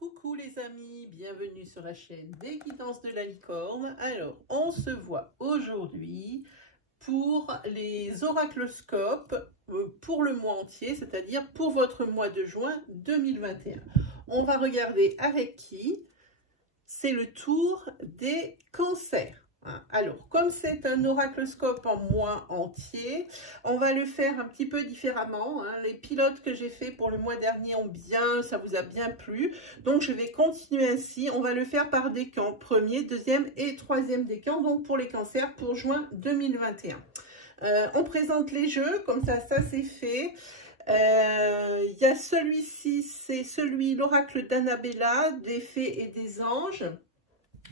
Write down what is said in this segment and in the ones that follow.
Coucou les amis, bienvenue sur la chaîne des guidances de la licorne. Alors, on se voit aujourd'hui pour les oracloscopes pour le mois entier, c'est-à-dire pour votre mois de juin 2021. On va regarder avec qui? C'est le tour des cancers. Alors, comme c'est un oracloscope en mois entier, on va le faire un petit peu différemment. Les pilotes que j'ai fait pour le mois dernier ça vous a bien plu. Donc, je vais continuer ainsi. On va le faire par décan, premier, deuxième et troisième décan. Donc, pour les cancers, pour juin 2021. On présente les jeux, comme ça c'est fait. Il y a celui-ci, c'est l'oracle d'Annabella, des fées et des anges.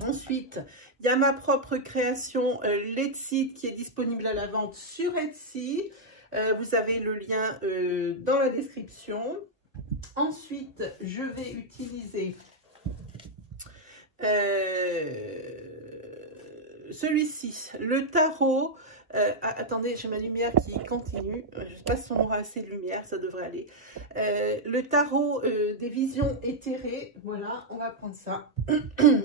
Ensuite, il y a ma propre création, l'Etsy, qui est disponible à la vente sur Etsy. Vous avez le lien dans la description. Ensuite, je vais utiliser celui-ci, le tarot. Attendez, j'ai ma lumière qui continue. Je ne sais pas si on aura assez de lumière, ça devrait aller. Le tarot des visions éthérées. Voilà, on va prendre ça.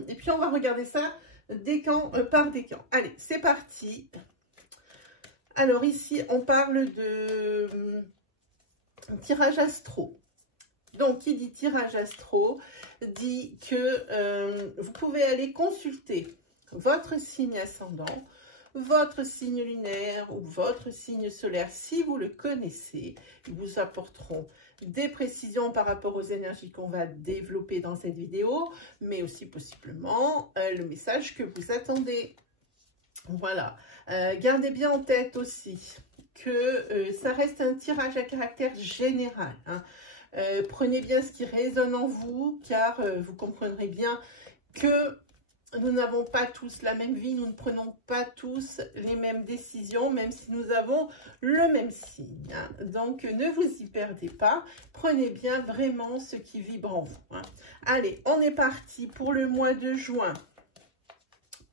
Et puis on va regarder ça décan par décan. Allez, c'est parti. Alors ici, on parle de tirage astro. Donc, qui dit tirage astro dit que vous pouvez aller consulter votre signe ascendant, votre signe lunaire ou votre signe solaire, si vous le connaissez. Ils vous apporteront des précisions par rapport aux énergies qu'on va développer dans cette vidéo, mais aussi possiblement le message que vous attendez. Voilà. Gardez bien en tête aussi que ça reste un tirage à caractère général. Prenez bien ce qui résonne en vous, car vous comprendrez bien que nous n'avons pas tous la même vie, nous ne prenons pas tous les mêmes décisions, même si nous avons le même signe. Donc, ne vous y perdez pas. Prenez bien vraiment ce qui vibre en vous. Allez, on est parti pour le mois de juin.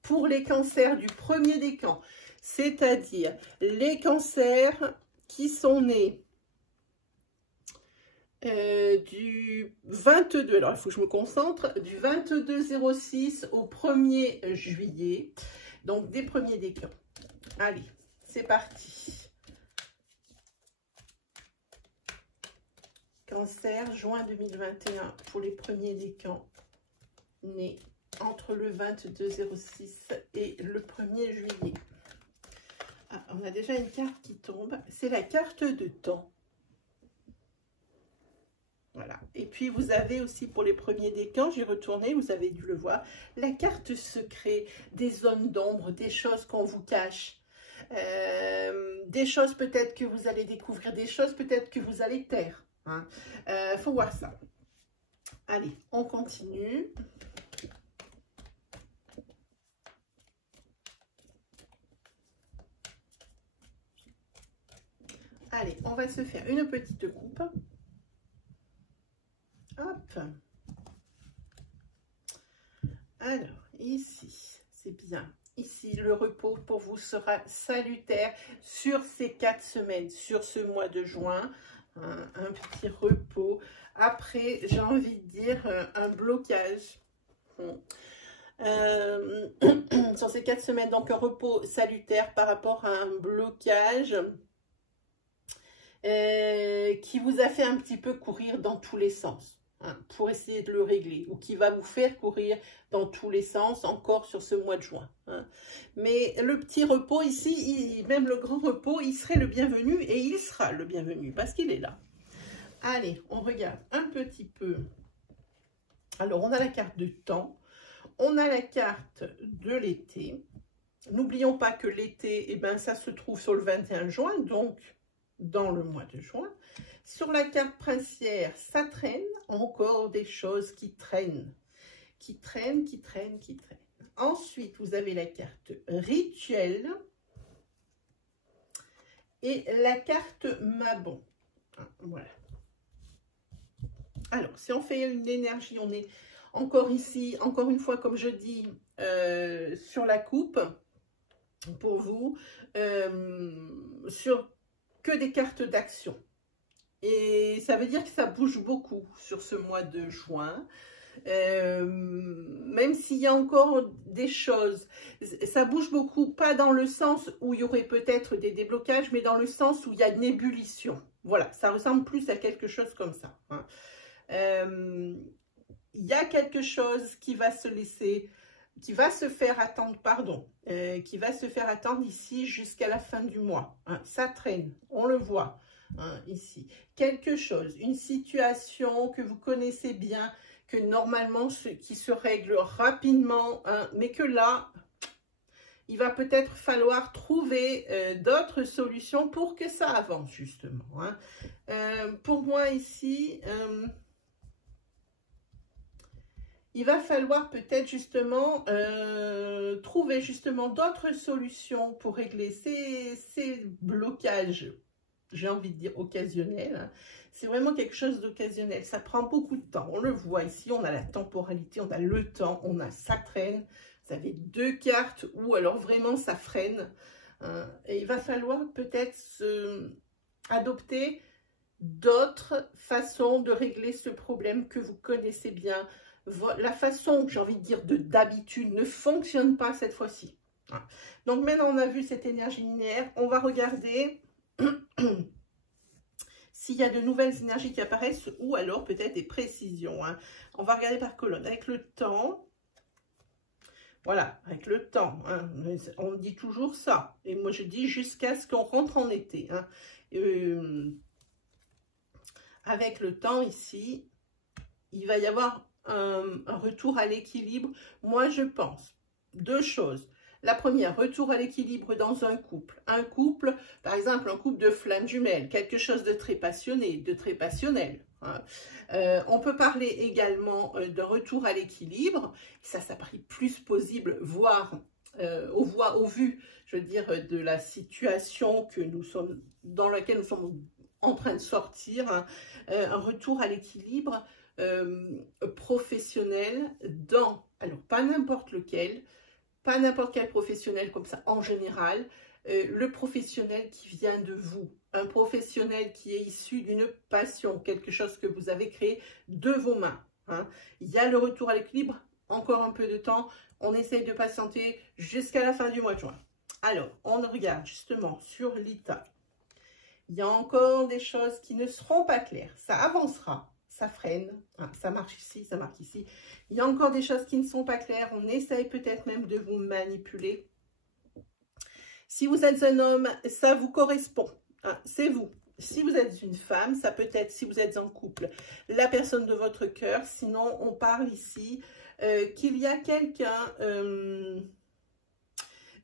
Pour les cancers du premier décan, c'est-à-dire les cancers qui sont nés du 22, alors il faut que je me concentre, du 22/06 au 1er juillet, donc des premiers décans. Allez, c'est parti. Cancer, juin 2021 pour les premiers décans nés entre le 22/06 et le 1er juillet. Ah, on a déjà une carte qui tombe, c'est la carte de temps. Voilà. Et puis, vous avez aussi pour les premiers décans, j'ai retourné, vous avez dû le voir, la carte secret, des zones d'ombre, des choses qu'on vous cache, des choses peut-être que vous allez découvrir, des choses peut-être que vous allez taire. Faut voir ça. Allez, on continue. Allez, on va se faire une petite coupe. Hop. Alors, ici, c'est bien. Ici, le repos pour vous sera salutaire sur ces 4 semaines, sur ce mois de juin. Un petit repos. Après, j'ai envie de dire un blocage. Sur ces 4 semaines, donc un repos salutaire par rapport à un blocage qui vous a fait un petit peu courir dans tous les sens. Pour essayer de le régler, ou qui va vous faire courir dans tous les sens encore sur ce mois de juin. Mais le petit repos ici, même le grand repos, il serait le bienvenu, et il sera le bienvenu parce qu'il est là. Allez, on regarde un petit peu. Alors, on a la carte de temps, on a la carte de l'été. N'oublions pas que l'été, ça se trouve sur le 21 juin, donc dans le mois de juin. Sur la carte princière, ça traîne, encore des choses qui traînent, qui traînent. Ensuite, vous avez la carte rituel et la carte Mabon. Voilà. Alors, si on fait une énergie, on est encore ici, encore une fois, comme je dis, sur la coupe, pour vous, sur que des cartes d'action. Et ça veut dire que ça bouge beaucoup sur ce mois de juin. Même s'il y a encore des choses, ça bouge beaucoup, pas dans le sens où il y aurait peut-être des déblocages, mais dans le sens où il y a une ébullition. Voilà, ça ressemble plus à quelque chose comme ça. Hein. Il y a quelque chose qui va se laisser, qui va se faire attendre, pardon, qui va se faire attendre ici jusqu'à la fin du mois. Hein. Ça traîne, on le voit hein, ici. Quelque chose, une situation que vous connaissez bien, que normalement, qui se règle rapidement, hein, mais que là, il va peut-être falloir trouver d'autres solutions pour que ça avance, justement. Hein. Pour moi, ici, il va falloir peut-être justement trouver justement d'autres solutions pour régler ces blocages, j'ai envie de dire occasionnels. Hein. C'est vraiment quelque chose d'occasionnel. Ça prend beaucoup de temps. On le voit ici, on a la temporalité, on a le temps, on a ça traîne. Vous avez deux cartes où alors vraiment ça freine. Hein. Et il va falloir peut-être adopter d'autres façons de régler ce problème que vous connaissez bien. La façon, j'ai envie de dire, d'habitude ne fonctionne pas cette fois-ci. Donc maintenant on a vu cette énergie linéaire, on va regarder s'il y a de nouvelles énergies qui apparaissent ou alors peut-être des précisions. Hein. On va regarder par colonne. Avec le temps, voilà, avec le temps, hein, on dit toujours ça. Et moi je dis jusqu'à ce qu'on rentre en été. Hein. Avec le temps ici, il va y avoir un retour à l'équilibre. Moi je pense deux choses. La première, retour à l'équilibre dans un couple. Un couple, par exemple, un couple de flammes jumelles, quelque chose de très passionné, de très passionnel. Hein. On peut parler également d'un retour à l'équilibre. Ça paraît plus possible, voire au vu, je veux dire, de la situation que nous sommes, dans laquelle nous sommes en train de sortir. Hein. Un retour à l'équilibre professionnel dans, alors pas n'importe lequel, pas n'importe quel professionnel comme ça, en général, le professionnel qui vient de vous, un professionnel qui est issu d'une passion, quelque chose que vous avez créé de vos mains. Hein. Il y a le retour à l'équilibre, encore un peu de temps, on essaye de patienter jusqu'à la fin du mois de juin. Alors, on regarde justement sur l'ITA. Il y a encore des choses qui ne seront pas claires, ça avancera. Ça freine, hein, ça marche ici, ça marche ici. Il y a encore des choses qui ne sont pas claires. On essaye peut-être même de vous manipuler. Si vous êtes un homme, ça vous correspond. Hein, c'est vous. Si vous êtes une femme, ça peut être, si vous êtes en couple, la personne de votre cœur. Sinon, on parle ici qu'il y a quelqu'un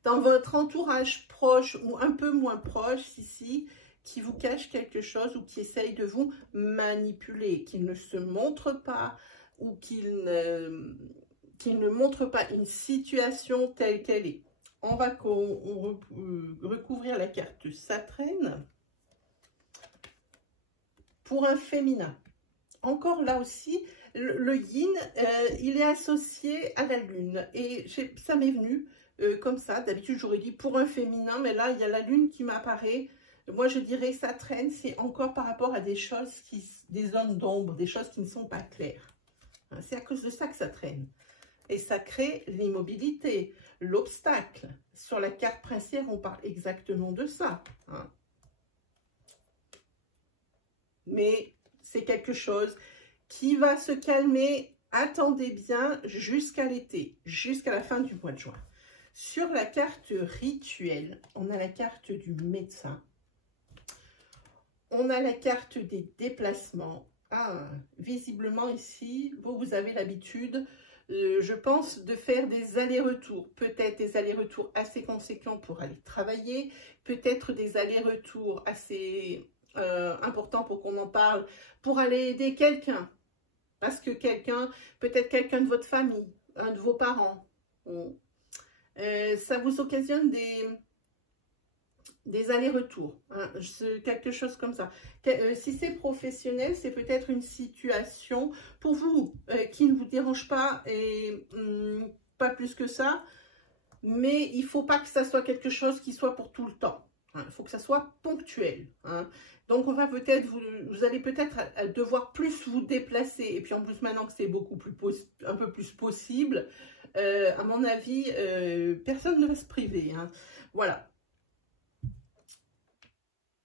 dans votre entourage proche ou un peu moins proche ici, qui vous cache quelque chose ou qui essaye de vous manipuler, qu'il ne se montre pas ou qu'il ne montre pas une situation telle qu'elle est. On va recouvrir la carte Saturne pour un féminin. Encore là aussi, le yin, il est associé à la lune. Et ça m'est venu comme ça. D'habitude, j'aurais dit pour un féminin, mais là, il y a la lune qui m'apparaît. Moi, je dirais que ça traîne, c'est encore par rapport à des choses, des zones d'ombre, des choses qui ne sont pas claires. Hein, c'est à cause de ça que ça traîne. Et ça crée l'immobilité, l'obstacle. Sur la carte princière, on parle exactement de ça. Hein. Mais c'est quelque chose qui va se calmer, attendez bien, jusqu'à l'été, jusqu'à la fin du mois de juin. Sur la carte rituelle, on a la carte du médecin. On a la carte des déplacements. Ah, visiblement ici, vous avez l'habitude, je pense, de faire des allers-retours. Peut-être des allers-retours assez conséquents pour aller travailler. Peut-être des allers-retours assez importants pour qu'on en parle, pour aller aider quelqu'un. Parce que quelqu'un, peut-être quelqu'un de votre famille, un de vos parents. Ça vous occasionne des allers-retours, hein, quelque chose comme ça. Si c'est professionnel, c'est peut-être une situation pour vous qui ne vous dérange pas et pas plus que ça, mais il ne faut pas que ça soit quelque chose qui soit pour tout le temps. Hein. Il faut que ça soit ponctuel. Hein. Donc, on va peut-être, vous allez peut-être devoir plus vous déplacer. Et puis, en plus, maintenant que c'est beaucoup plus un peu plus possible, à mon avis, personne ne va se priver. Hein. Voilà.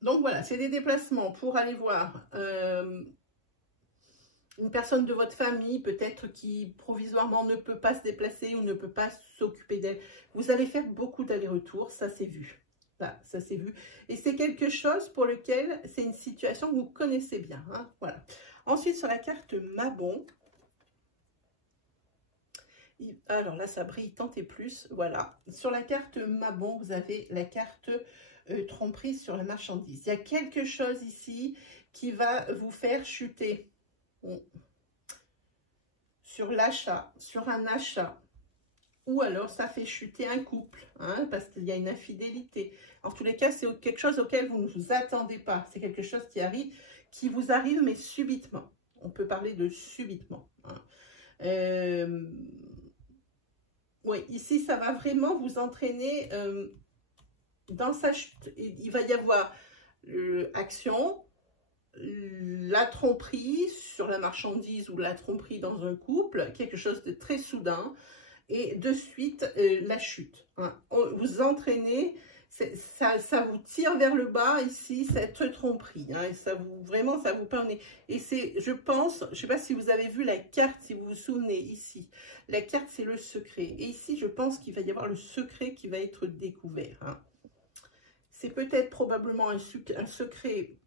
Donc, voilà, c'est des déplacements pour aller voir une personne de votre famille, peut-être qui provisoirement ne peut pas se déplacer ou ne peut pas s'occuper d'elle. Vous allez faire beaucoup d'allers-retours, ça c'est vu. Ça c'est vu. Et c'est quelque chose pour lequel c'est une situation que vous connaissez bien. Hein, voilà. Ensuite, sur la carte Mabon, alors là, ça brille tant et plus. Voilà. Sur la carte Mabon, vous avez la carte tromperie sur la marchandise. Il y a quelque chose ici qui va vous faire chuter. Sur l'achat, sur un achat, ou alors ça fait chuter un couple, hein, parce qu'il y a une infidélité. En tous les cas, c'est quelque chose auquel vous ne vous attendez pas. C'est quelque chose qui vous arrive, mais subitement. On peut parler de subitement. Hein. Oui, ici, ça va vraiment vous entraîner dans sa chute. Il va y avoir action, la tromperie sur la marchandise ou la tromperie dans un couple, quelque chose de très soudain, et de suite la chute. Hein. Vous entraînez, ça vous tire vers le bas ici, cette tromperie, hein, et ça vous permet. Et c'est, je pense, je ne sais pas si vous avez vu la carte, si vous vous souvenez ici, la carte c'est le secret. Et ici, je pense qu'il va y avoir le secret qui va être découvert. Hein. C'est peut-être probablement un secret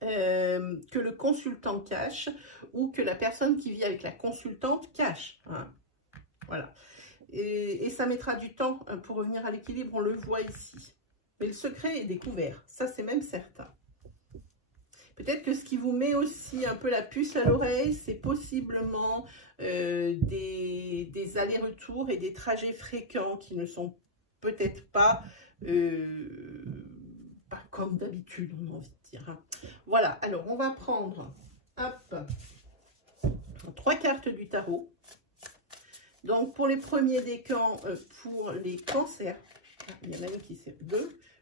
que le consultant cache ou que la personne qui vit avec la consultante cache. Hein. Voilà. Et ça mettra du temps pour revenir à l'équilibre, on le voit ici. Mais le secret est découvert, ça c'est même certain. Peut-être que ce qui vous met aussi un peu la puce à l'oreille, c'est possiblement des allers-retours et des trajets fréquents qui ne sont peut-être pas comme d'habitude, on a envie de dire. Hein. Voilà, alors on va prendre, hop, 3 cartes du tarot. Donc, pour les premiers décans, pour les cancers, il y en a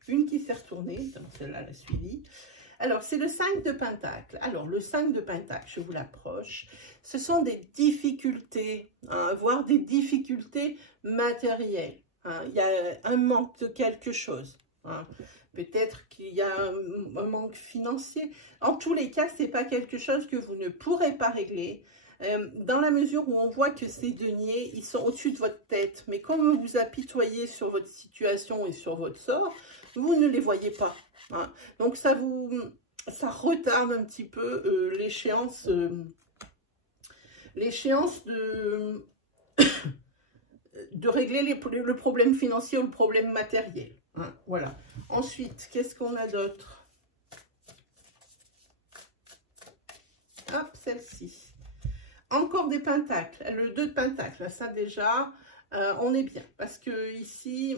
une qui s'est retournée, celle-là l'a suivie. Alors, c'est le 5 de Pentacle. Alors, le 5 de Pentacle, je vous l'approche, ce sont des difficultés, hein, voire des difficultés matérielles. Hein. Il y a un manque de quelque chose. Hein. Peut-être qu'il y a un manque financier. En tous les cas, ce n'est pas quelque chose que vous ne pourrez pas régler. Dans la mesure où on voit que ces deniers, ils sont au-dessus de votre tête. Mais comme vous vous apitoyez sur votre situation et sur votre sort, vous ne les voyez pas. Hein. Donc, ça retarde un petit peu l'échéance de régler le problème financier ou le problème matériel. Hein, voilà. Ensuite, qu'est-ce qu'on a d'autre? Hop, celle-ci. Encore des pentacles. Le 2 de pentacle, ça déjà, on est bien. Parce que ici,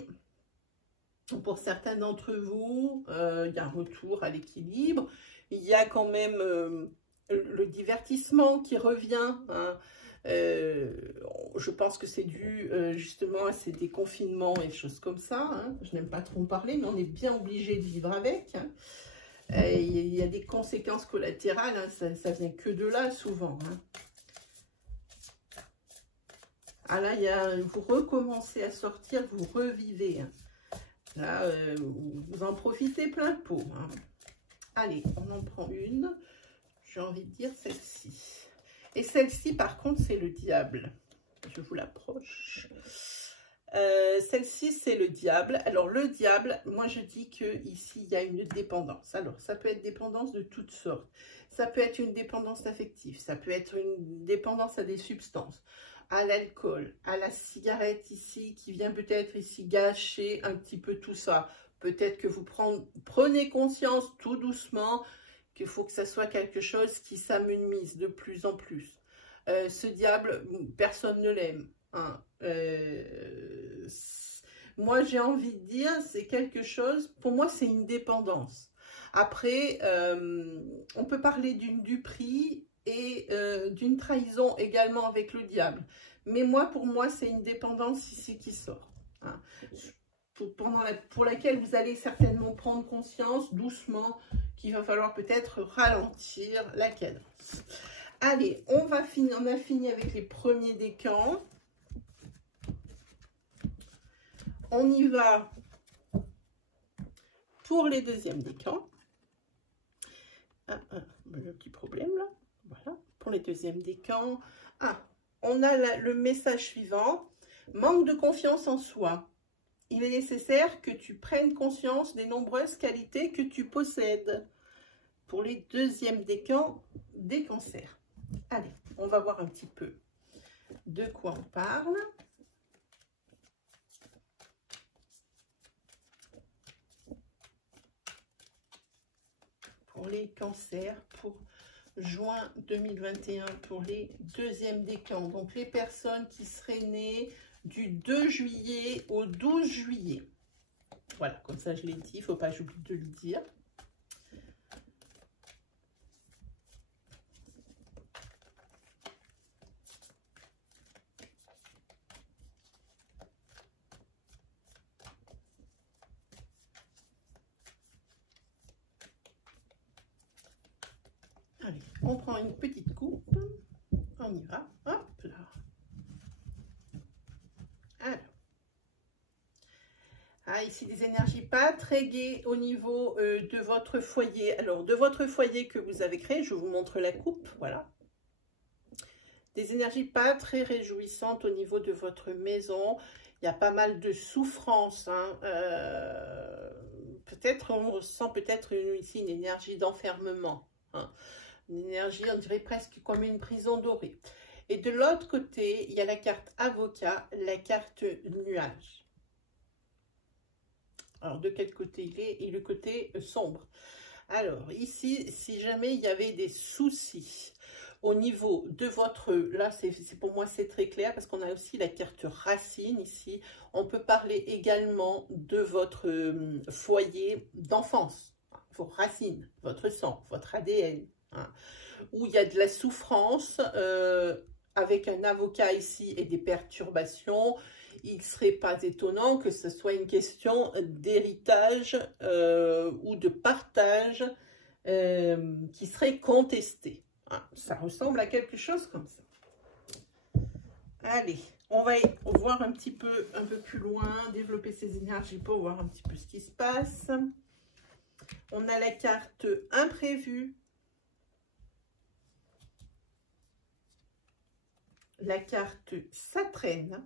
pour certains d'entre vous, il y a un retour à l'équilibre. Il y a quand même le divertissement qui revient. Hein. Je pense que c'est dû justement à ces déconfinements et choses comme ça. Hein. Je n'aime pas trop en parler, mais on est bien obligé de vivre avec. Hein. Il y a des conséquences collatérales, hein. Ça vient que de là souvent. Hein. Ah là, vous recommencez à sortir, vous revivez. Hein. Là, vous en profitez plein pot. Hein. Allez, on en prend une. J'ai envie de dire celle-ci. Et celle-ci, par contre, c'est le diable. Je vous l'approche. Celle-ci, c'est le diable. Alors, le diable, moi, je dis qu'ici, il y a une dépendance. Alors, ça peut être dépendance de toutes sortes. Ça peut être une dépendance affective. Ça peut être une dépendance à des substances, à l'alcool, à la cigarette ici, qui vient peut-être ici gâcher un petit peu tout ça. Peut-être que vous prenez conscience tout doucement qu'il faut que ça soit quelque chose qui s'amenuise de plus en plus. Ce diable, personne ne l'aime. Hein. Moi, j'ai envie de dire, c'est quelque chose, pour moi, c'est une dépendance. Après, on peut parler d'une duperie et d'une trahison également avec le diable. Mais moi, pour moi, c'est une dépendance ici qui sort. Hein. pour laquelle vous allez certainement prendre conscience doucement qu'il va falloir peut-être ralentir la cadence. Allez, on a fini avec les premiers décans. On y va pour les deuxièmes décans. Le petit problème là. Voilà, pour les deuxièmes décans. On a le message suivant. Manque de confiance en soi. Il est nécessaire que tu prennes conscience des nombreuses qualités que tu possèdes. Pour les deuxièmes décans des cancers. Allez, on va voir un petit peu de quoi on parle. Pour les cancers, pour juin 2021, pour les deuxièmes décans. Donc, les personnes qui seraient nées du 2 juillet au 12 juillet. Voilà, comme ça, je l'ai dit, il ne faut pas que j'oublie de le dire. Allez, on prend une petite coupe, on y va, hop là. Alors, ici des énergies pas très gaies au niveau de votre foyer. Alors, de votre foyer que vous avez créé, je vous montre la coupe, voilà. Des énergies pas très réjouissantes au niveau de votre maison. Il y a pas mal de souffrance, hein. Peut-être, on ressent peut-être ici une énergie d'enfermement, hein. Une énergie, on dirait presque comme une prison dorée. Et de l'autre côté, il y a la carte avocat, la carte nuage. Alors, de quel côté il est? Et le côté sombre. Alors, ici, si jamais il y avait des soucis au niveau de votre... Là, pour moi, c'est très clair parce qu'on a aussi la carte racine ici. On peut parler également de votre foyer d'enfance, vos racines, votre sang, votre ADN. Hein, où il y a de la souffrance avec un avocat ici et des perturbations. Il ne serait pas étonnant que ce soit une question d'héritage ou de partage qui serait contestée. Hein, ça ressemble à quelque chose comme ça. Allez, on va voir un peu plus loin, développer ces énergies pour voir un petit peu ce qui se passe. On a la carte imprévue. La carte ça traîne.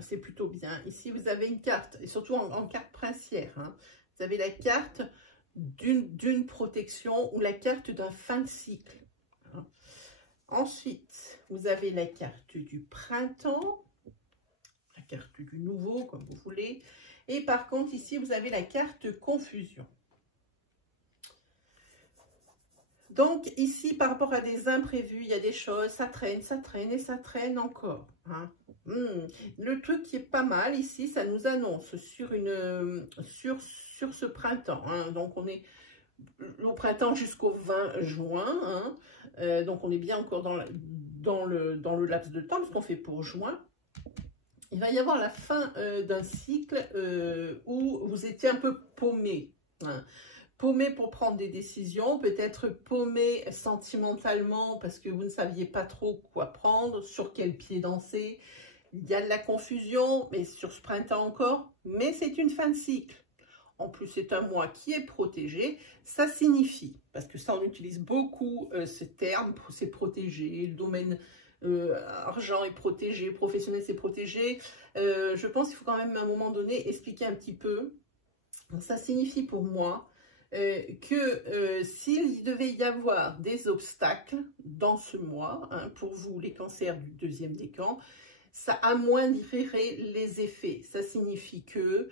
C'est plutôt bien. Ici, vous avez une carte, et surtout en carte princière. Hein. Vous avez la carte d'une protection ou la carte d'un fin de cycle. Hein. Ensuite, vous avez la carte du printemps, la carte du nouveau, comme vous voulez. Et par contre, ici, vous avez la carte confusion. Donc, ici, par rapport à des imprévus, il y a des choses, ça traîne et ça traîne encore. Hein. Le truc qui est pas mal ici, ça nous annonce sur ce printemps. Hein. Donc, on est au printemps jusqu'au 20 juin. Hein. Donc, on est bien encore dans le laps de temps, parce qu'on fait pour juin. Il va y avoir la fin d'un cycle où vous étiez un peu paumé. Hein. Paumé pour prendre des décisions, peut-être paumé sentimentalement parce que vous ne saviez pas trop quoi prendre, sur quel pied danser. Il y a de la confusion, mais sur ce printemps encore, mais c'est une fin de cycle. En plus, c'est un mois qui est protégé. Ça signifie, parce que ça, on utilise beaucoup ce terme, c'est protégé, le domaine argent est protégé, professionnel c'est protégé. Je pense qu'il faut quand même à un moment donné expliquer un petit peu. Ça signifie pour moi que s'il devait y avoir des obstacles dans ce mois, hein, pour vous les cancers du deuxième décan, ça amoindrirait les effets. Ça signifie que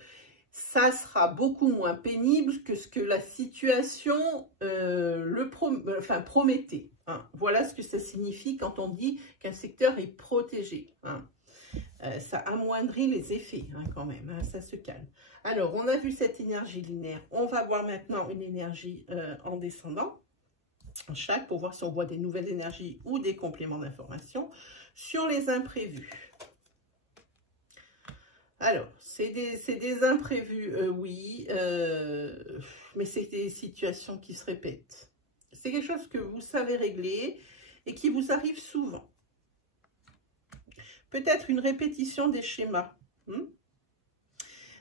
ça sera beaucoup moins pénible que ce que la situation promettait. Hein. Voilà ce que ça signifie quand on dit qu'un secteur est protégé. Hein. Ça amoindrit les effets hein, quand même, hein, ça se calme. Alors, on a vu cette énergie linéaire. On va voir maintenant une énergie en descendant, en chaque, pour voir si on voit des nouvelles énergies ou des compléments d'information sur les imprévus. Alors, c'est des imprévus, oui, mais c'est des situations qui se répètent. C'est quelque chose que vous savez régler et qui vous arrive souvent. Peut-être une répétition des schémas.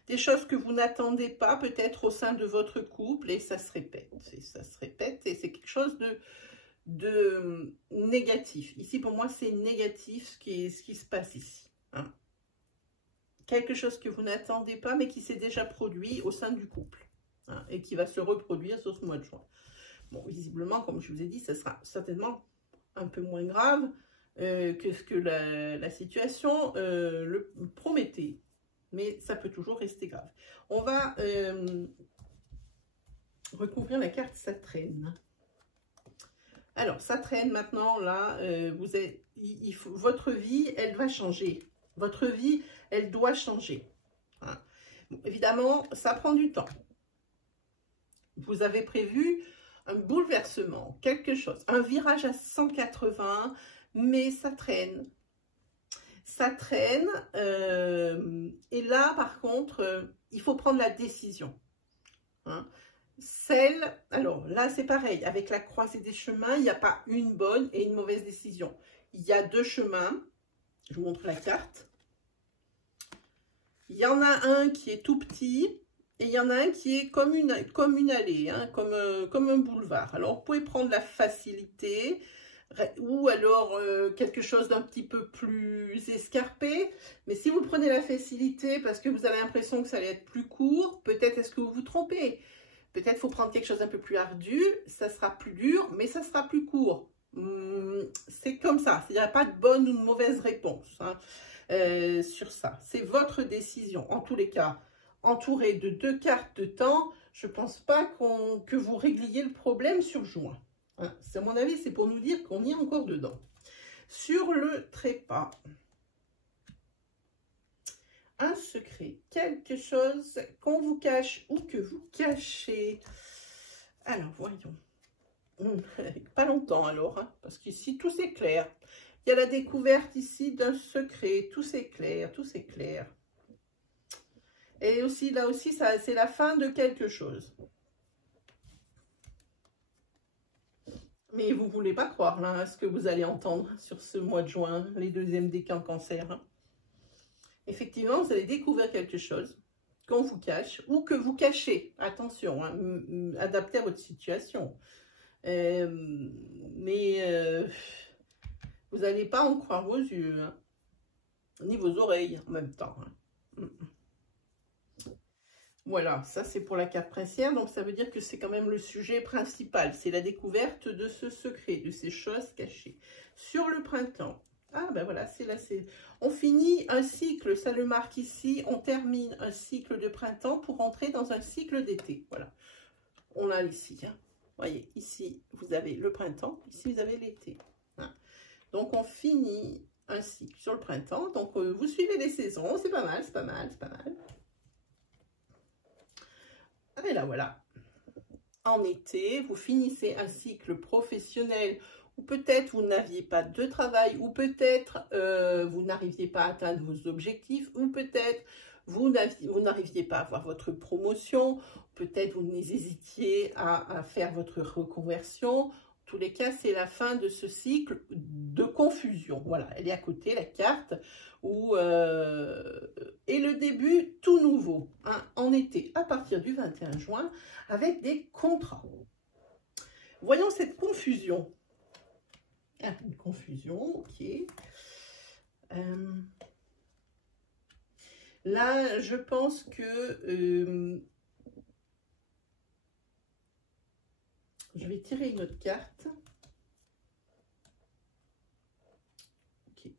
Des choses que vous n'attendez pas, peut-être au sein de votre couple, et ça se répète. Et ça se répète, et c'est quelque chose de négatif. Ici, pour moi, c'est négatif ce qui se passe ici. Hein. Quelque chose que vous n'attendez pas, mais qui s'est déjà produit au sein du couple. Hein, et qui va se reproduire sur ce mois de juin. Bon, visiblement, comme je vous ai dit, ça sera certainement un peu moins grave que ce que la situation le promettait. Mais ça peut toujours rester grave. On va recouvrir la carte, ça traîne. Alors, ça traîne maintenant, là, votre vie, elle va changer. Votre vie, elle doit changer. Hein. Bon, évidemment, ça prend du temps. Vous avez prévu un bouleversement, quelque chose, un virage à 180, mais ça traîne. Ça traîne, et là, par contre, il faut prendre la décision. Hein. Alors là, c'est pareil, avec la croisée des chemins, il n'y a pas une bonne et une mauvaise décision. Il y a deux chemins, je vous montre la carte. Il y en a un qui est tout petit, et il y en a un qui est comme une allée, hein, comme un boulevard. Alors, vous pouvez prendre la facilité, ou alors quelque chose d'un petit peu plus escarpé. Mais si vous prenez la facilité parce que vous avez l'impression que ça allait être plus court, peut-être est-ce que vous vous trompez. Peut-être qu'il faut prendre quelque chose d'un peu plus ardu, ça sera plus dur, mais ça sera plus court. C'est comme ça, il n'y a pas de bonne ou de mauvaise réponse hein, sur ça. C'est votre décision. En tous les cas, entouré de deux cartes de temps, je ne pense pas que vous régliez le problème sur juin. Hein, à mon avis, c'est pour nous dire qu'on y est encore dedans. Sur le trépas, un secret, quelque chose qu'on vous cache ou que vous cachez. Alors, voyons. Pas longtemps alors, hein, parce qu'ici, tout s'éclaire. Il y a la découverte ici d'un secret, tout s'éclaire, tout s'éclaire. Et aussi, là aussi, c'est la fin de quelque chose. Mais vous ne voulez pas croire là, à ce que vous allez entendre sur ce mois de juin, les deuxièmes décans cancer. Hein. Effectivement, vous allez découvrir quelque chose qu'on vous cache ou que vous cachez. Attention, hein, adaptez à votre situation. Mais vous n'allez pas en croire vos yeux, hein, ni vos oreilles en même temps. Hein. Voilà, ça c'est pour la carte princière, donc ça veut dire que c'est quand même le sujet principal. C'est la découverte de ce secret, de ces choses cachées. Sur le printemps, ah ben voilà, c'est là, on finit un cycle, ça le marque ici, on termine un cycle de printemps pour entrer dans un cycle d'été. Voilà, on l'a ici. Hein. Voyez, ici vous avez le printemps, ici vous avez l'été. Hein. Donc on finit un cycle sur le printemps, donc vous suivez les saisons, c'est pas mal, c'est pas mal, c'est pas mal. Et là, voilà. En été, vous finissez un cycle professionnel ou peut-être vous n'aviez pas de travail, ou peut-être vous n'arriviez pas à atteindre vos objectifs, ou peut-être vous n'arriviez pas à avoir votre promotion, peut-être vous hésitiez à faire votre reconversion. En tous les cas, c'est la fin de ce cycle de confusion. Voilà, elle est à côté, la carte, et le début tout nouveau, hein, en été, à partir du 21 juin, avec des contrats. Voyons cette confusion. Ah, une confusion, ok. Là, je pense que je vais tirer une autre carte. Ok.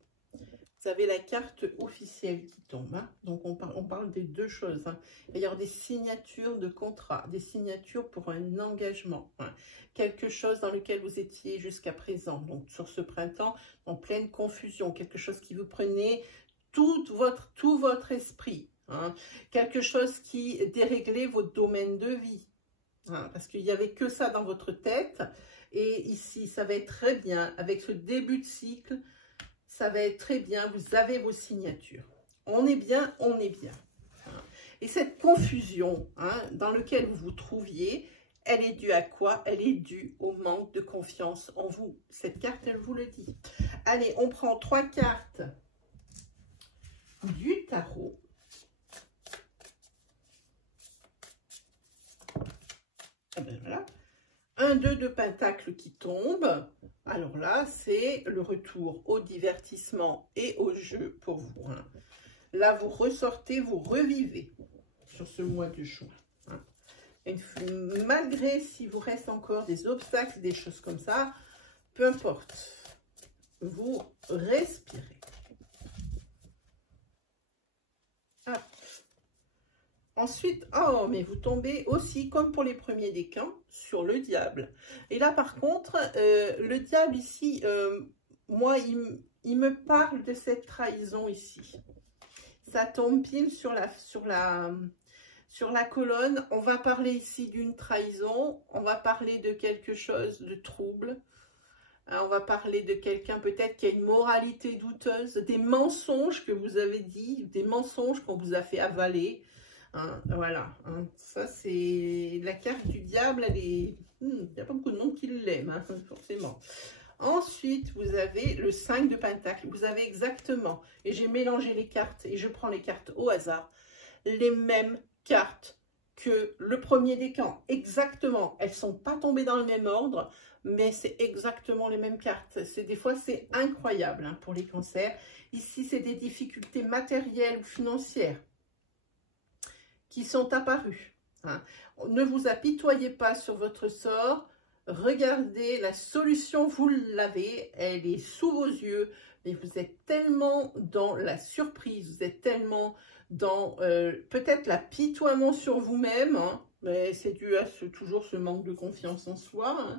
Vous avez la carte officielle qui tombe. Hein. Donc, on parle des deux choses. Hein. Il va y avoir des signatures de contrat, des signatures pour un engagement. Hein. Quelque chose dans lequel vous étiez jusqu'à présent. Donc, sur ce printemps, en pleine confusion. Quelque chose qui vous prenait tout votre esprit. Hein. Quelque chose qui déréglait votre domaine de vie. Hein, parce qu'il n'y avait que ça dans votre tête. Et ici, ça va être très bien. Avec ce début de cycle, ça va être très bien. Vous avez vos signatures. on est bien, on est bien. Et cette confusion dans laquelle vous vous trouviez, elle est due à quoi? Elle est due au manque de confiance en vous. Cette carte, elle vous le dit. Allez, on prend 3 cartes du tarot. Et bien voilà. Un 2 de pentacle qui tombe. Alors là, c'est le retour au divertissement et au jeu pour vous. Là, vous ressortez, vous revivez sur ce mois de juin. Et malgré s'il vous reste encore des obstacles, des choses comme ça, peu importe, vous respirez. Hop. Ensuite, oh, mais vous tombez aussi, comme pour les premiers décans, sur le diable. Et là, par contre, le diable ici, moi, il me parle de cette trahison ici. Ça tombe pile sur la colonne. On va parler ici d'une trahison. On va parler de quelque chose de trouble. On va parler de quelqu'un peut-être qui a une moralité douteuse, des mensonges que vous avez dit, des mensonges qu'on vous a fait avaler. Voilà, ça c'est la carte du diable, elle est... Il n'y a pas beaucoup de monde qui l'aime, forcément. Ensuite, vous avez le 5 de pentacle. Vous avez exactement, et j'ai mélangé les cartes, et je prends les cartes au hasard, les mêmes cartes que le premier décan. Exactement, elles ne sont pas tombées dans le même ordre, mais c'est exactement les mêmes cartes. Des fois, c'est incroyable pour les cancers. Ici, c'est des difficultés matérielles ou financières qui sont apparues. Ne vous apitoyez pas sur votre sort. Regardez, la solution, vous l'avez, elle est sous vos yeux, mais vous êtes tellement dans la surprise, vous êtes tellement dans peut-être l'apitoiement sur vous-même, mais c'est dû à toujours ce manque de confiance en soi.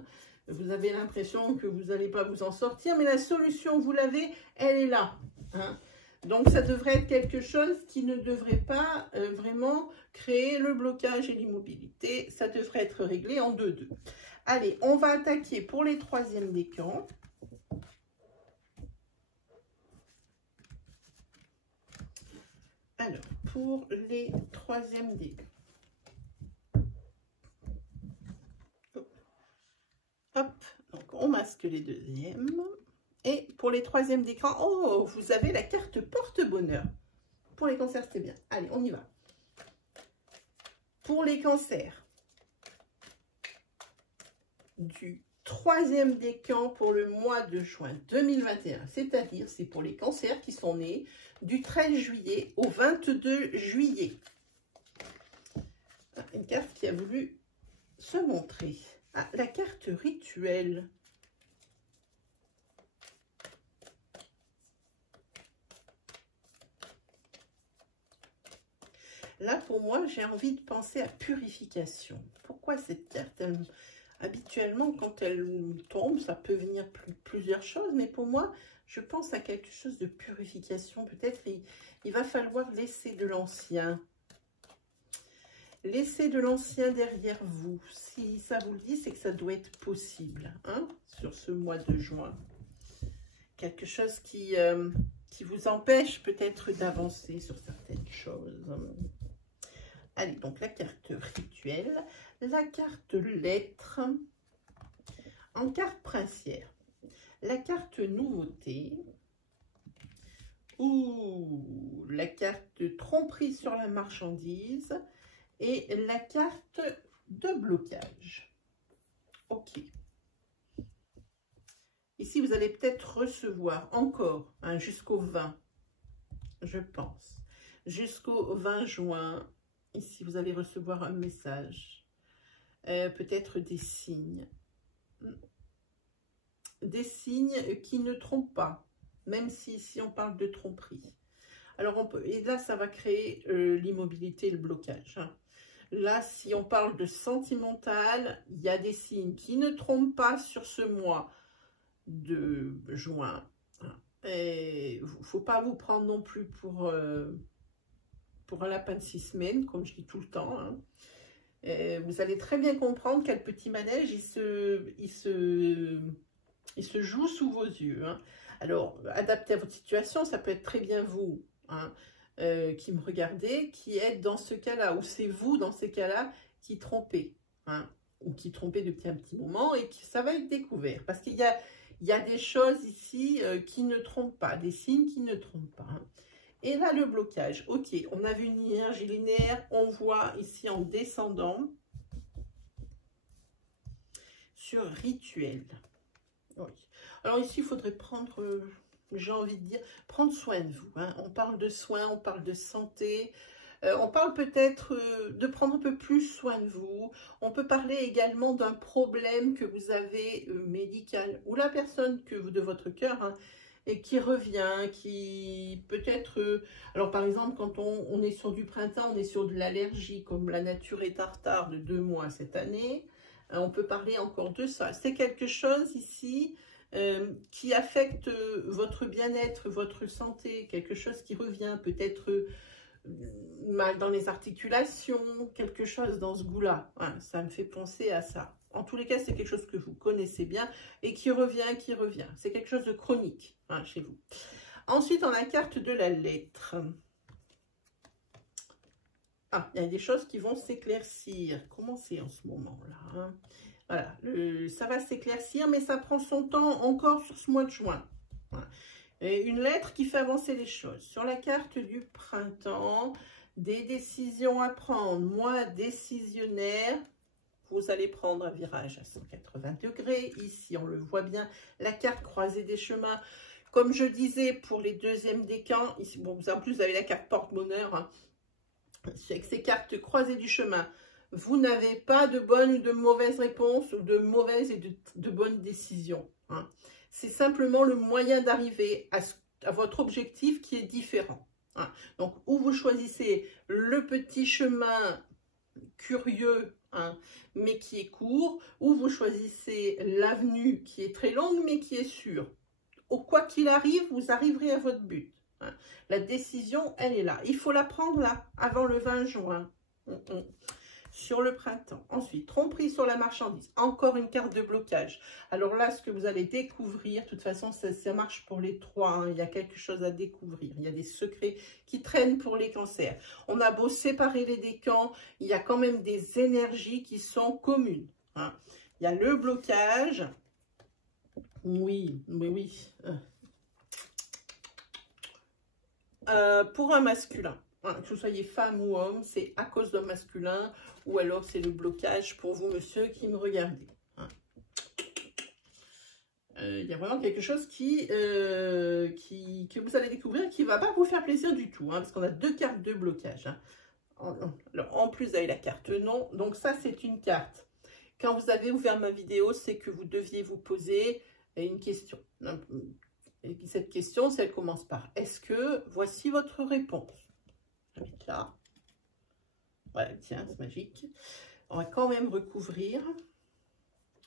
Vous avez l'impression que vous n'allez pas vous en sortir, mais la solution, vous l'avez, elle est là. Donc, ça devrait être quelque chose qui ne devrait pas vraiment créer le blocage et l'immobilité. Ça devrait être réglé en 2-2. Allez, on va attaquer pour les troisièmes décans. Alors, pour les troisièmes décans. Hop, donc on masque les deuxièmes. Et pour les troisièmes décans, oh, vous avez la carte porte-bonheur. Pour les cancers, c'est bien. Allez, on y va. Pour les cancers, du troisième décan pour le mois de juin 2021, c'est-à-dire c'est pour les cancers qui sont nés du 13 juillet au 22 juillet. Une carte qui a voulu se montrer. La carte rituelle. Là, pour moi, j'ai envie de penser à purification. Pourquoi cette carte habituellement, quand elle tombe, ça peut venir plusieurs choses, mais pour moi, je pense à quelque chose de purification. Peut-être il va falloir laisser de l'ancien. Laissez de l'ancien derrière vous. Si ça vous le dit, c'est que ça doit être possible sur ce mois de juin. Quelque chose qui vous empêche peut-être d'avancer sur certaines choses. Allez, donc la carte rituelle, la carte lettre, en carte princière, la carte nouveauté, ou la carte tromperie sur la marchandise, et la carte de blocage. Ok. Ici, vous allez peut-être recevoir encore jusqu'au 20, je pense. Jusqu'au 20 juin, ici, vous allez recevoir un message. Peut-être des signes. Des signes qui ne trompent pas, même si ici, on parle de tromperie. Alors, et là, ça va créer l'immobilité et le blocage. Là, si on parle de sentimental, il y a des signes qui ne trompent pas sur ce mois de juin. Il ne faut pas vous prendre non plus pour un lapin de 6 semaines, comme je dis tout le temps. Vous allez très bien comprendre quel petit manège, il se joue sous vos yeux. Alors, adapté à votre situation, ça peut être très bien vous. qui me regardez, qui êtes dans ce cas-là, ou c'est vous dans ces cas-là qui trompez, hein, ou qui trompez depuis un petit moment et que ça va être découvert. Parce qu'il y a des choses ici qui ne trompent pas, des signes qui ne trompent pas. Hein. Et là, le blocage. Ok, on a vu une énergie linéaire, on voit ici en descendant sur rituel. Oui. Alors ici, il faudrait prendre, j'ai envie de dire, prendre soin de vous. Hein. On parle de soins, on parle de santé. On parle peut-être de prendre un peu plus soin de vous. On peut parler également d'un problème que vous avez médical ou la personne de votre cœur hein, et qui revient, qui peut-être... alors par exemple, quand on est sur du printemps, on est sur de l'allergie, comme la nature est en retard de 2 mois cette année. On peut parler encore de ça. C'est quelque chose ici qui affecte votre bien-être, votre santé, quelque chose qui revient peut-être... mal dans les articulations, quelque chose dans ce goût-là. Ouais, ça me fait penser à ça. En tous les cas, c'est quelque chose que vous connaissez bien et qui revient, qui revient. C'est quelque chose de chronique hein, chez vous. Ensuite, on a la carte de la lettre. Ah, il y a des choses qui vont s'éclaircir. Comment c'est en ce moment-là hein? Voilà, ça va s'éclaircir, mais ça prend son temps encore sur ce mois de juin. Voilà. Et une lettre qui fait avancer les choses. Sur la carte du printemps, des décisions à prendre. Mois décisionnaire, vous allez prendre un virage à 180 degrés. Ici, on le voit bien, la carte croisée des chemins. Comme je disais, pour les deuxièmes décans, ici, bon, en plus, vous avez la carte porte-bonheur. Hein. Avec ces cartes croisées du chemin, vous n'avez pas de bonnes ou de mauvaises réponses, ou de mauvaises et de bonnes décisions. Hein. C'est simplement le moyen d'arriver à votre objectif qui est différent. Hein. Donc, où vous choisissez le petit chemin curieux, hein, mais qui est court, ou vous choisissez l'avenue qui est très longue, mais qui est sûre. Quoi qu'il arrive, vous arriverez à votre but. Hein. La décision, elle est là. Il faut la prendre là, avant le 20 juin. Sur le printemps. Ensuite, tromperie sur la marchandise. Encore une carte de blocage. Alors là, ce que vous allez découvrir, de toute façon, ça marche pour les trois. Hein. Il y a quelque chose à découvrir. Il y a des secrets qui traînent pour les cancers. On a beau séparer les décans, il y a quand même des énergies qui sont communes. Hein. Il y a le blocage. Oui, oui, oui. Pour un masculin. Que vous soyez femme ou homme, c'est à cause d'un masculin ou alors c'est le blocage pour vous, monsieur, qui me regardez. Il y a vraiment quelque chose que vous allez découvrir qui ne va pas vous faire plaisir du tout, hein, parce qu'on a 2 cartes de blocage. Hein. Alors, en plus, vous avez la carte non. Donc ça, c'est une carte. Quand vous avez ouvert ma vidéo, c'est que vous deviez vous poser une question. Et cette question, elle commence par « Est-ce que voici votre réponse ?» Là. Voilà, tiens, c'est magique. On va quand même recouvrir.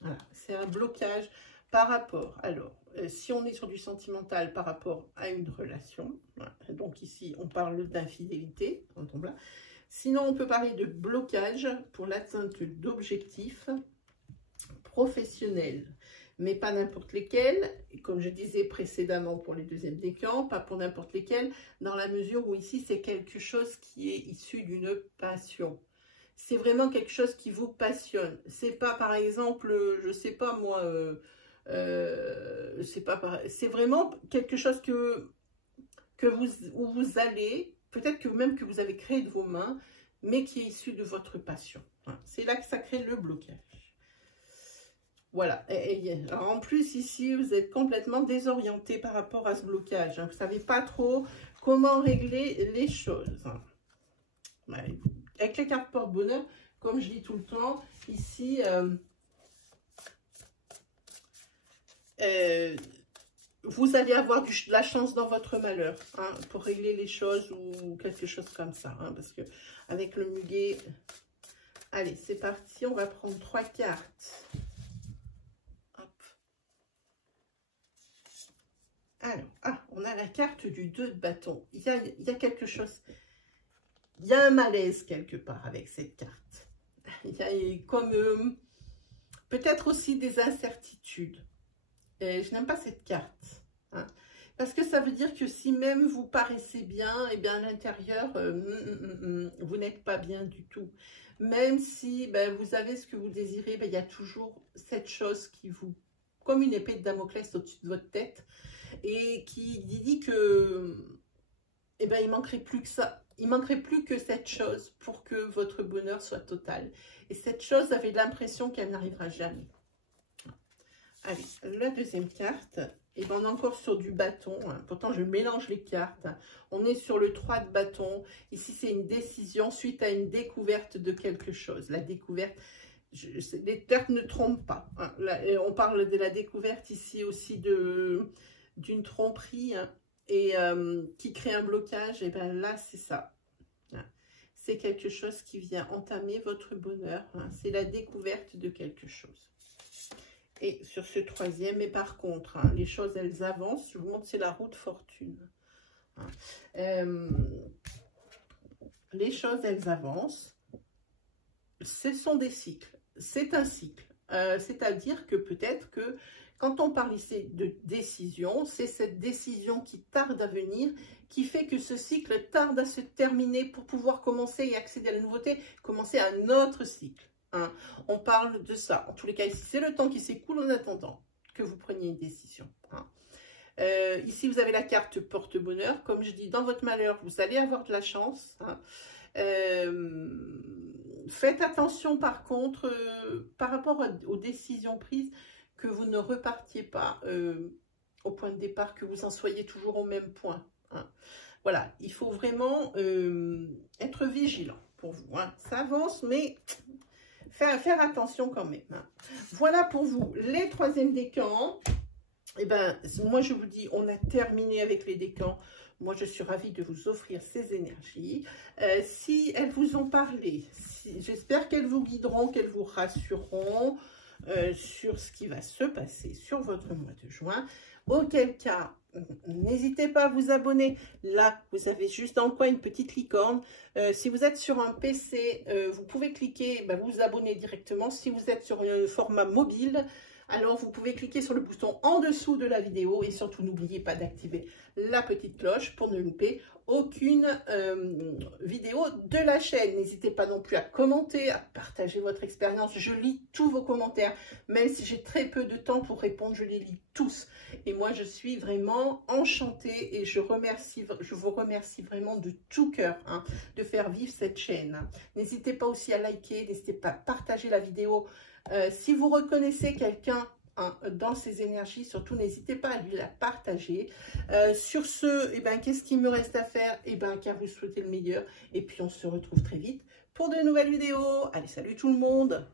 Voilà, c'est un blocage par rapport. Alors, si on est sur du sentimental par rapport à une relation, voilà, donc ici, on parle d'infidélité, on tombe là. Sinon, on peut parler de blocage pour l'atteinte d'objectifs professionnels. Mais pas n'importe lesquels, comme je disais précédemment pour les deuxièmes décans, pas pour n'importe lesquels, dans la mesure où ici c'est quelque chose qui est issu d'une passion. C'est vraiment quelque chose qui vous passionne. C'est pas par exemple, je sais pas moi, c'est vraiment quelque chose où vous allez, peut-être que même que vous avez créé de vos mains, mais qui est issu de votre passion. C'est là que ça crée le blocage. Voilà, alors en plus ici, vous êtes complètement désorienté par rapport à ce blocage. Hein. Vous ne savez pas trop comment régler les choses. Ouais. Avec les cartes porte-bonheur, comme je dis tout le temps, ici, vous allez avoir de la chance dans votre malheur hein, pour régler les choses ou quelque chose comme ça. Hein, parce que avec le muguet, allez, c'est parti, on va prendre 3 cartes. Alors, on a la carte du 2 de bâton. Il y a quelque chose, il y a un malaise quelque part avec cette carte. Il y a comme peut-être aussi des incertitudes. Et je n'aime pas cette carte. Hein, Parce que ça veut dire que si même vous paraissez bien, et bien à l'intérieur, vous n'êtes pas bien du tout. Même si ben, vous avez ce que vous désirez, ben, il y a toujours cette chose qui vous, comme une épée de Damoclès au-dessus de votre tête, et qui dit que eh ben, il manquerait plus que ça. Il manquerait plus que cette chose pour que votre bonheur soit total. Et cette chose, vous avez l'impression qu'elle n'arrivera jamais. Allez, la deuxième carte. Et ben on est encore sur du bâton. Hein. Pourtant, je mélange les cartes. On est sur le 3 de bâton. Ici, c'est une décision suite à une découverte de quelque chose. La découverte, les cartes ne trompent pas. Hein. Là, on parle de la découverte ici aussi d'une tromperie. Hein, et qui crée un blocage. Et bien là, c'est ça. Hein. C'est quelque chose qui vient entamer votre bonheur. Hein. C'est la découverte de quelque chose. Et sur ce troisième, mais par contre, hein, les choses, elles avancent. Je vous montre, c'est la roue de fortune. Hein. Les choses, elles avancent. Ce sont des cycles. C'est un cycle. C'est-à-dire que peut-être que quand on parle ici de décision, c'est cette décision qui tarde à venir, qui fait que ce cycle tarde à se terminer pour pouvoir commencer et accéder à la nouveauté, commencer un autre cycle. Hein. On parle de ça. En tous les cas, ici, c'est le temps qui s'écoule en attendant que vous preniez une décision. Hein. Ici, vous avez la carte porte-bonheur. Comme je dis, dans votre malheur, vous allez avoir de la chance. Hein. Faites attention, par contre, par rapport aux décisions prises, que vous ne repartiez pas au point de départ, que vous en soyez toujours au même point. Hein. Voilà, il faut vraiment être vigilant pour vous. Hein. Ça avance, mais... Faire attention quand même. Hein. Voilà pour vous les troisièmes décans. Et ben, moi je vous dis, on a terminé avec les décans. Moi je suis ravie de vous offrir ces énergies. Si elles vous ont parlé, j'espère qu'elles vous guideront, qu'elles vous rassureront sur ce qui va se passer sur votre mois de juin. Auquel cas, n'hésitez pas à vous abonner. Là, vous avez juste dans le coin une petite licorne. Si vous êtes sur un PC, vous pouvez cliquer, vous abonner directement. Si vous êtes sur un format mobile, alors vous pouvez cliquer sur le bouton en dessous de la vidéo. Et surtout, n'oubliez pas d'activer la petite cloche pour ne louper aucune vidéo de la chaîne. N'hésitez pas non plus à commenter, à partager votre expérience. Je lis tous vos commentaires, même si j'ai très peu de temps pour répondre, je les lis tous. Et moi, je suis vraiment enchantée et je vous remercie vraiment de tout cœur hein, de faire vivre cette chaîne. N'hésitez pas aussi à liker, n'hésitez pas à partager la vidéo. Si vous reconnaissez quelqu'un hein, dans ces énergies, surtout n'hésitez pas à lui la partager. Sur ce, eh ben, qu'est-ce qu'il me reste à faire? Eh ben, qu'à vous souhaiter le meilleur. Et puis on se retrouve très vite pour de nouvelles vidéos. Allez, salut tout le monde!